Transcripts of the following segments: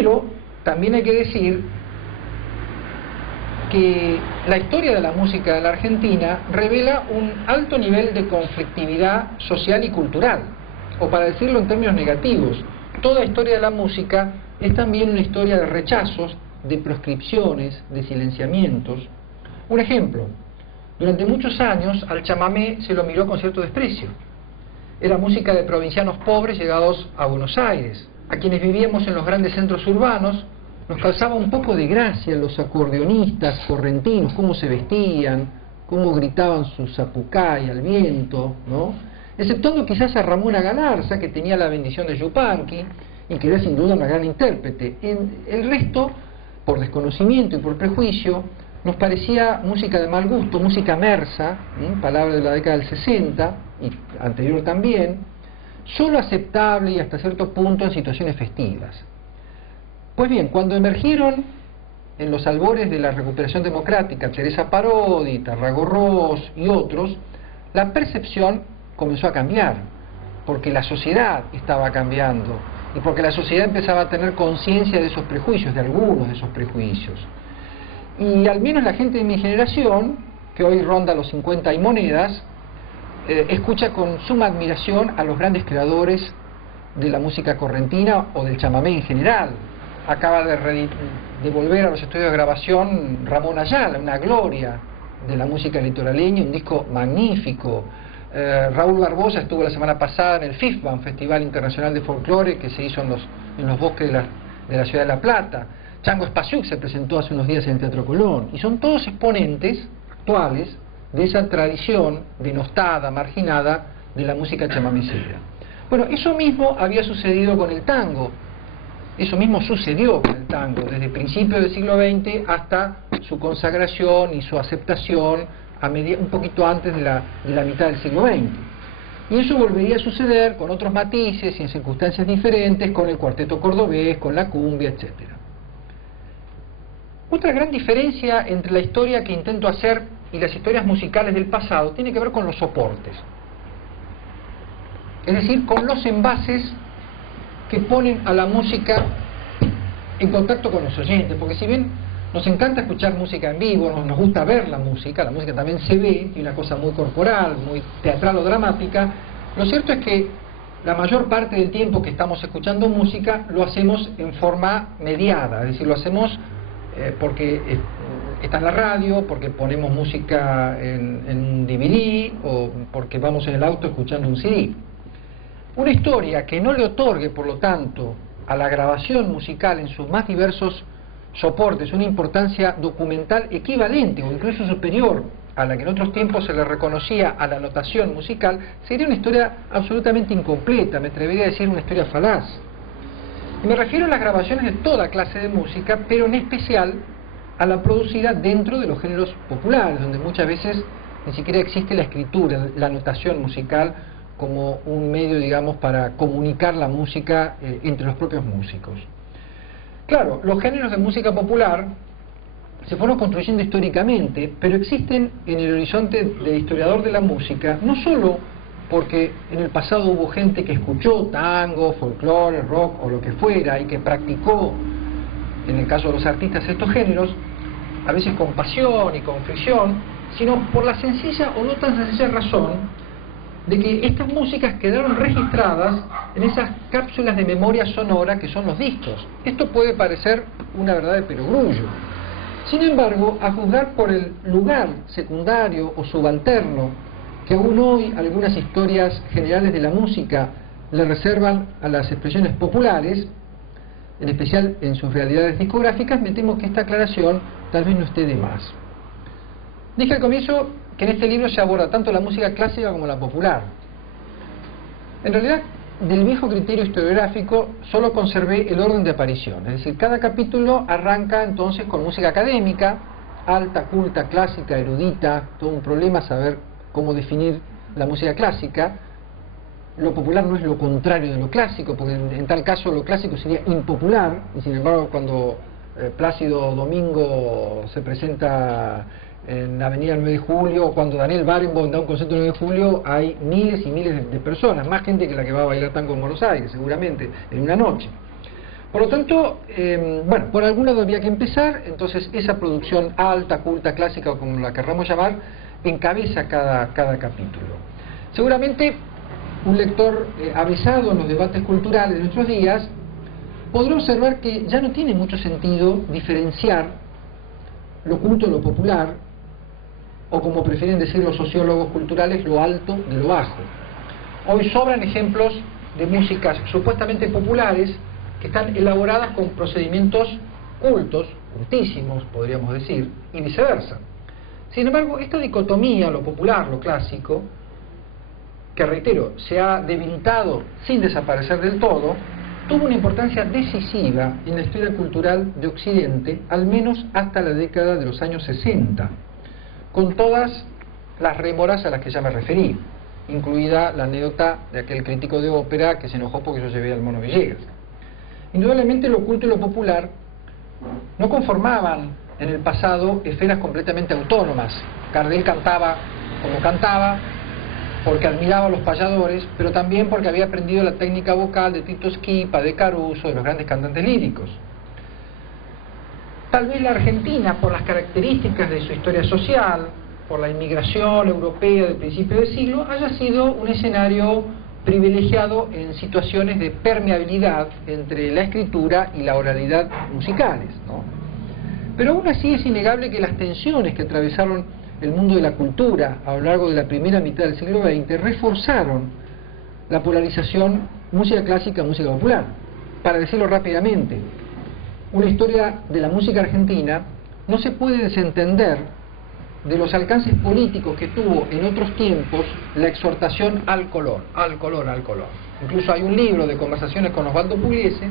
Pero también hay que decir que la historia de la música de la Argentina revela un alto nivel de conflictividad social y cultural, o para decirlo en términos negativos, toda historia de la música es también una historia de rechazos, de proscripciones, de silenciamientos. Un ejemplo, durante muchos años al chamamé se lo miró con cierto desprecio. Era música de provincianos pobres llegados a Buenos Aires. A quienes vivíamos en los grandes centros urbanos nos causaba un poco de gracia los acordeonistas correntinos, cómo se vestían, cómo gritaban su zapucay al viento, ¿no? Exceptuando quizás a Ramona Galarza, que tenía la bendición de Yupanqui y que era sin duda una gran intérprete. El resto, por desconocimiento y por prejuicio, nos parecía música de mal gusto, música mersa, palabra de la década del 60 y anterior también, solo aceptable y hasta cierto punto en situaciones festivas. Pues bien, cuando emergieron en los albores de la recuperación democrática Teresa Parodi, Tarrago Ross y otros, la percepción comenzó a cambiar, porque la sociedad estaba cambiando y porque la sociedad empezaba a tener conciencia de esos prejuicios, de algunos de esos prejuicios. Y al menos la gente de mi generación, que hoy ronda los 50 y monedas, escucha con suma admiración a los grandes creadores de la música correntina o del chamamé en general. Acaba de volver a los estudios de grabación Ramón Ayala, una gloria de la música litoraleña, un disco magnífico. Raúl Barbosa estuvo la semana pasada en el FIFBAN, Festival Internacional de Folclore, que se hizo en los bosques de la ciudad de La Plata. Chango Spasiuk se presentó hace unos días en el Teatro Colón, y son todos exponentes actuales de esa tradición denostada, marginada de la música chamamecera. Bueno, eso mismo había sucedido con el tango. Eso mismo sucedió con el tango, desde principios del siglo XX hasta su consagración y su aceptación un poquito antes de la mitad del siglo XX. Y eso volvería a suceder con otros matices y en circunstancias diferentes, con el cuarteto cordobés, con la cumbia, etc. Otra gran diferencia entre la historia que intento hacer y las historias musicales del pasado tiene que ver con los soportes. Es decir, con los envases que ponen a la música en contacto con los oyentes, porque si bien nos encanta escuchar música en vivo, nos gusta ver la música también se ve, y una cosa muy corporal, muy teatral o dramática, lo cierto es que la mayor parte del tiempo que estamos escuchando música lo hacemos en forma mediada, es decir, lo hacemos porque está en la radio, porque ponemos música en un DVD o porque vamos en el auto escuchando un CD. Una historia que no le otorgue, por lo tanto, a la grabación musical en sus más diversos soportes una importancia documental equivalente o incluso superior a la que en otros tiempos se le reconocía a la notación musical, sería una historia absolutamente incompleta, me atrevería a decir una historia falaz. Y me refiero a las grabaciones de toda clase de música, pero en especial a la producida dentro de los géneros populares, donde muchas veces ni siquiera existe la escritura, la notación musical como un medio, digamos, para comunicar la música entre los propios músicos. Claro, los géneros de música popular se fueron construyendo históricamente, pero existen en el horizonte del historiador de la música, no solo porque en el pasado hubo gente que escuchó tango, folclore, rock o lo que fuera, y que practicó, en el caso de los artistas, estos géneros, a veces con pasión y con fricción, sino por la sencilla o no tan sencilla razón de que estas músicas quedaron registradas en esas cápsulas de memoria sonora que son los discos. Esto puede parecer una verdad de perogrullo. Sin embargo, a juzgar por el lugar secundario o subalterno que aún hoy algunas historias generales de la música le reservan a las expresiones populares, en especial en sus realidades discográficas, me temo que esta aclaración tal vez no esté de más. Dije al comienzo que en este libro se aborda tanto la música clásica como la popular. En realidad, del viejo criterio historiográfico solo conservé el orden de aparición, es decir, cada capítulo arranca entonces con música académica, alta, culta, clásica, erudita, todo un problema saber cómo definir la música clásica. Lo popular no es lo contrario de lo clásico, porque en tal caso lo clásico sería impopular, y sin embargo cuando Plácido Domingo se presenta en la avenida 9 de Julio, o cuando Daniel Barenboim da un concierto el 9 de julio, hay miles y miles de personas, más gente que la que va a bailar tango en Buenos Aires, seguramente, en una noche. Por lo tanto, bueno, por algún lado había que empezar, entonces esa producción alta, culta, clásica, o como la querramos llamar, encabeza cada capítulo. Seguramente un lector avisado en los debates culturales de nuestros días podrá observar que ya no tiene mucho sentido diferenciar lo culto de lo popular, o como prefieren decir los sociólogos culturales, lo alto de lo bajo. Hoy sobran ejemplos de músicas supuestamente populares que están elaboradas con procedimientos cultos, cultísimos, podríamos decir, y viceversa. Sin embargo, esta dicotomía, lo popular, lo clásico, que reitero, se ha debilitado sin desaparecer del todo, tuvo una importancia decisiva en la historia cultural de Occidente, al menos hasta la década de los años 60, con todas las rémoras a las que ya me referí, incluida la anécdota de aquel crítico de ópera que se enojó porque yo llevé al Mono Villegas. Indudablemente lo culto y lo popular no conformaban en el pasado esferas completamente autónomas. Gardel cantaba como cantaba porque admiraba a los payadores, pero también porque había aprendido la técnica vocal de Tito Schipa, de Caruso, de los grandes cantantes líricos. Tal vez la Argentina, por las características de su historia social, por la inmigración europea del principio del siglo, haya sido un escenario privilegiado en situaciones de permeabilidad entre la escritura y la oralidad musicales, ¿no? Pero aún así es innegable que las tensiones que atravesaron el mundo de la cultura a lo largo de la primera mitad del siglo XX reforzaron la polarización música clásica, música popular. Para decirlo rápidamente, una historia de la música argentina no se puede desentender de los alcances políticos que tuvo en otros tiempos la exhortación al color, al color, al color. Incluso hay un libro de conversaciones con Osvaldo Pugliese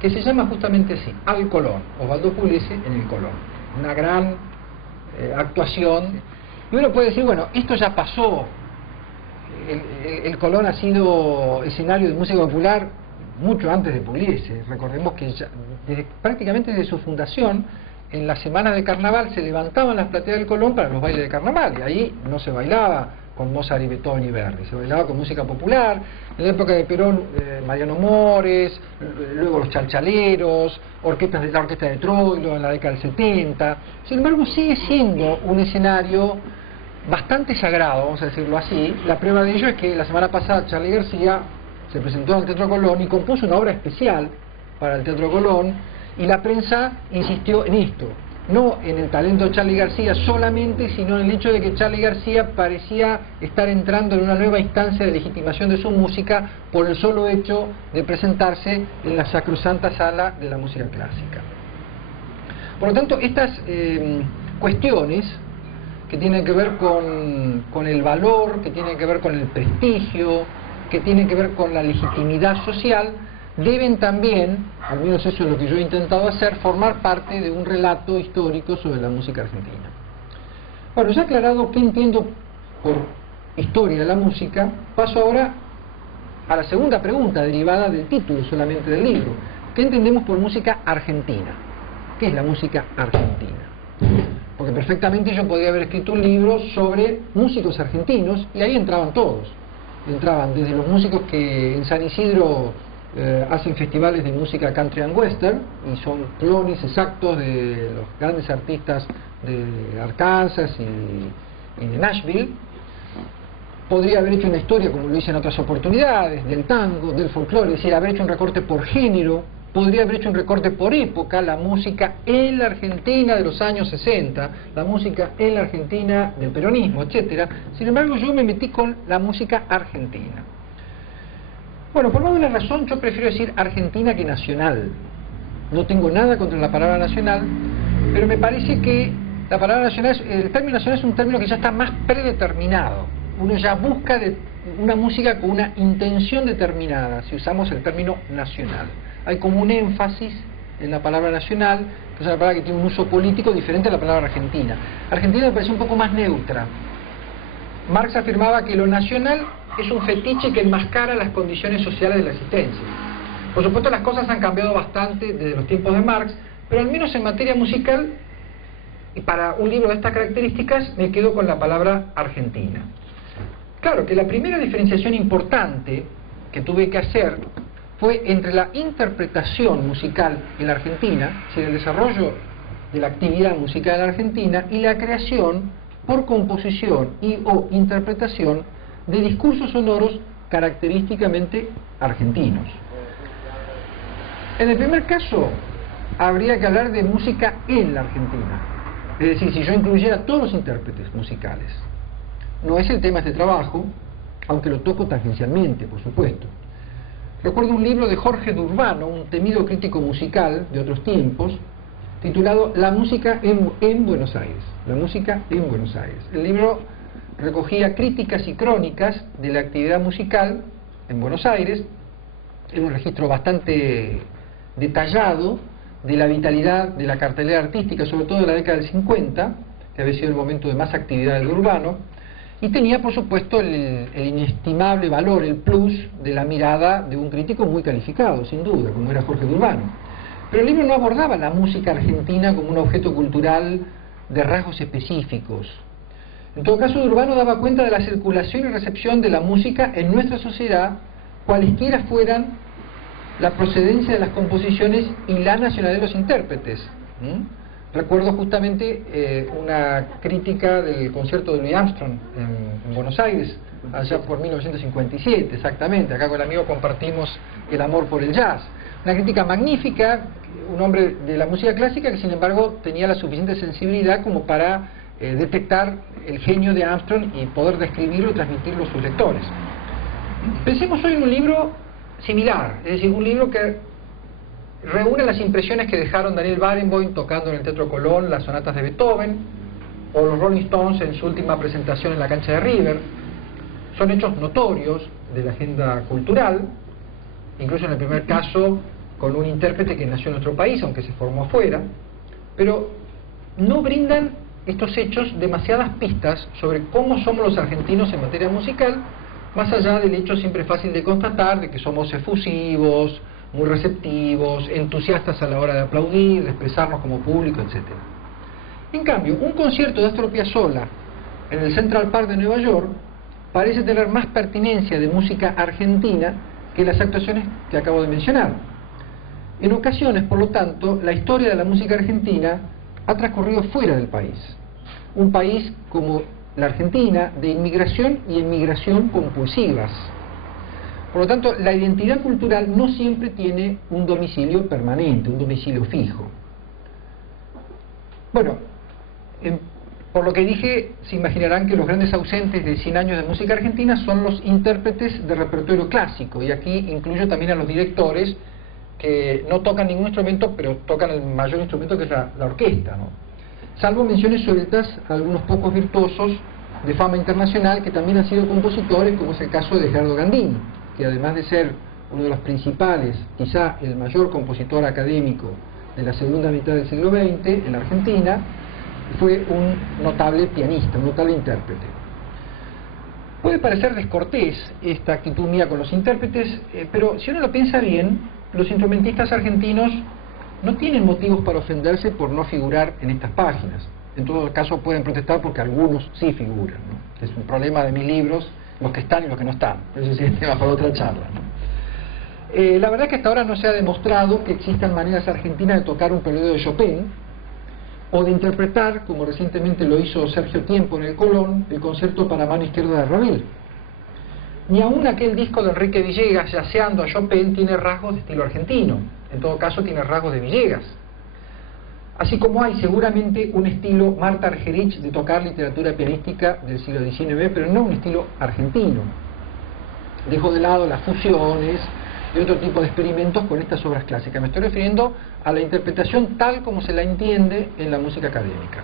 que se llama justamente así, Al color, Osvaldo Pugliese en el color. Una gran actuación. Y uno puede decir, bueno, esto ya pasó, el color ha sido escenario de música popular mucho antes de Pugliese. Recordemos que ya, prácticamente desde su fundación, en la semana de carnaval se levantaban las plateas del Colón para los bailes de carnaval, y ahí no se bailaba con Mozart y Beethoven y Verdi, se bailaba con música popular. En la época de Perón, Mariano Mores, luego los chalchaleros, la orquesta de Troilo en la década del 70. Sin embargo, sigue siendo un escenario bastante sagrado, vamos a decirlo así. La prueba de ello es que la semana pasada Charly García se presentó al Teatro Colón y compuso una obra especial para el Teatro Colón, y la prensa insistió en esto, no en el talento de Charly García solamente, sino en el hecho de que Charly García parecía estar entrando en una nueva instancia de legitimación de su música por el solo hecho de presentarse en la sacrosanta sala de la música clásica. Por lo tanto, estas cuestiones que tienen que ver con el valor, que tienen que ver con el prestigio, que tienen que ver con la legitimidad social, deben también, al menos eso es lo que yo he intentado hacer, formar parte de un relato histórico sobre la música argentina. Bueno, ya aclarado qué entiendo por historia de la música, paso ahora a la segunda pregunta derivada del título solamente del libro. ¿Qué entendemos por música argentina? ¿Qué es la música argentina? Porque perfectamente yo podría haber escrito un libro sobre músicos argentinos y ahí entraban todos. Entraban desde los músicos que en San Isidro hacen festivales de música country and western y son clones exactos de los grandes artistas de Arkansas y de Nashville. Podría haber hecho una historia, como lo hice en otras oportunidades, del tango, del folclore, es decir, haber hecho un recorte por género. Podría haber hecho un recorte por época, la música en la Argentina de los años 60, la música en la Argentina del peronismo, etcétera. Sin embargo, yo me metí con la música argentina. Bueno, por más de una razón, yo prefiero decir argentina que nacional. No tengo nada contra la palabra nacional, pero me parece que la palabra nacional, el término nacional es un término que ya está más predeterminado. Uno ya busca una música con una intención determinada, si usamos el término nacional. Hay como un énfasis en la palabra nacional, que es una palabra que tiene un uso político diferente a la palabra argentina. Argentina me parece un poco más neutra. Marx afirmaba que lo nacional es un fetiche que enmascara las condiciones sociales de la existencia. Por supuesto, las cosas han cambiado bastante desde los tiempos de Marx, pero al menos en materia musical, y para un libro de estas características, me quedo con la palabra argentina. Claro que la primera diferenciación importante que tuve que hacer fue entre la interpretación musical en la Argentina, es decir, el desarrollo de la actividad musical en la Argentina, y la creación por composición y o interpretación de discursos sonoros característicamente argentinos. En el primer caso, habría que hablar de música en la Argentina, es decir, si yo incluyera a todos los intérpretes musicales. No es el tema de este trabajo, aunque lo toco tangencialmente, por supuesto. Recuerdo un libro de Jorge D'Urbano, un temido crítico musical de otros tiempos, titulado La música en Buenos Aires. La música en Buenos Aires. El libro recogía críticas y crónicas de la actividad musical en Buenos Aires, en un registro bastante detallado de la vitalidad de la cartelera artística, sobre todo de la década del 50, que había sido el momento de más actividad de Urbano, y tenía, por supuesto, el inestimable valor, el plus de la mirada de un crítico muy calificado, sin duda, como era Jorge D'Urbano. Pero el libro no abordaba la música argentina como un objeto cultural de rasgos específicos. En todo caso, D'Urbano daba cuenta de la circulación y recepción de la música en nuestra sociedad, cualesquiera fueran la procedencia de las composiciones y la nacionalidad de los intérpretes. Recuerdo justamente una crítica del concierto de Louis Armstrong en Buenos Aires, allá por 1957, exactamente. Acá con el amigo compartimos el amor por el jazz. Una crítica magnífica, un hombre de la música clásica que sin embargo tenía la suficiente sensibilidad como para detectar el genio de Armstrong y poder describirlo y transmitirlo a sus lectores. Pensemos hoy en un libro similar, es decir, un libro que reúne las impresiones que dejaron Daniel Barenboim tocando en el Teatro Colón las sonatas de Beethoven, o los Rolling Stones en su última presentación en la cancha de River. Son hechos notorios de la agenda cultural, incluso en el primer caso con un intérprete que nació en nuestro país, aunque se formó afuera, pero no brindan estos hechos demasiadas pistas sobre cómo somos los argentinos en materia musical, más allá del hecho siempre fácil de constatar de que somos efusivos, muy receptivos, entusiastas a la hora de aplaudir, de expresarnos como público, etc. En cambio, un concierto de Astor Piazzolla en el Central Park de Nueva York parece tener más pertinencia de música argentina que las actuaciones que acabo de mencionar. En ocasiones, por lo tanto, la historia de la música argentina ha transcurrido fuera del país. Un país como la Argentina, de inmigración y emigración compulsivas. Por lo tanto, la identidad cultural no siempre tiene un domicilio permanente, un domicilio fijo. Bueno, por lo que dije, se imaginarán que los grandes ausentes de 100 años de música argentina son los intérpretes de repertorio clásico, y aquí incluyo también a los directores que no tocan ningún instrumento, pero tocan el mayor instrumento, que es la orquesta, ¿no? Salvo menciones sueltas a algunos pocos virtuosos de fama internacional que también han sido compositores, como es el caso de Gerardo Gandini, que además de ser uno de los principales, quizá el mayor compositor académico de la segunda mitad del siglo XX en la Argentina, fue un notable pianista, un notable intérprete. Puede parecer descortés esta actitud mía con los intérpretes, pero si uno lo piensa bien, los instrumentistas argentinos no tienen motivos para ofenderse por no figurar en estas páginas. En todo caso pueden protestar porque algunos sí figuran, ¿no? Es un problema de mis libros, los que están y los que no están. Pero eso sí es tema para otra charla, ¿no? La verdad es que hasta ahora no se ha demostrado que existan maneras argentinas de tocar un periodo de Chopin o de interpretar, como recientemente lo hizo Sergio Tiempo en el Colón, el concierto para mano izquierda de Ravel. Ni aún aquel disco de Enrique Villegas, yaceando a Chopin, tiene rasgos de estilo argentino. En todo caso tiene rasgos de Villegas. Así como hay seguramente un estilo Marta Argerich de tocar literatura pianística del siglo XIX, pero no un estilo argentino. Dejo de lado las fusiones y otro tipo de experimentos con estas obras clásicas. Me estoy refiriendo a la interpretación tal como se la entiende en la música académica.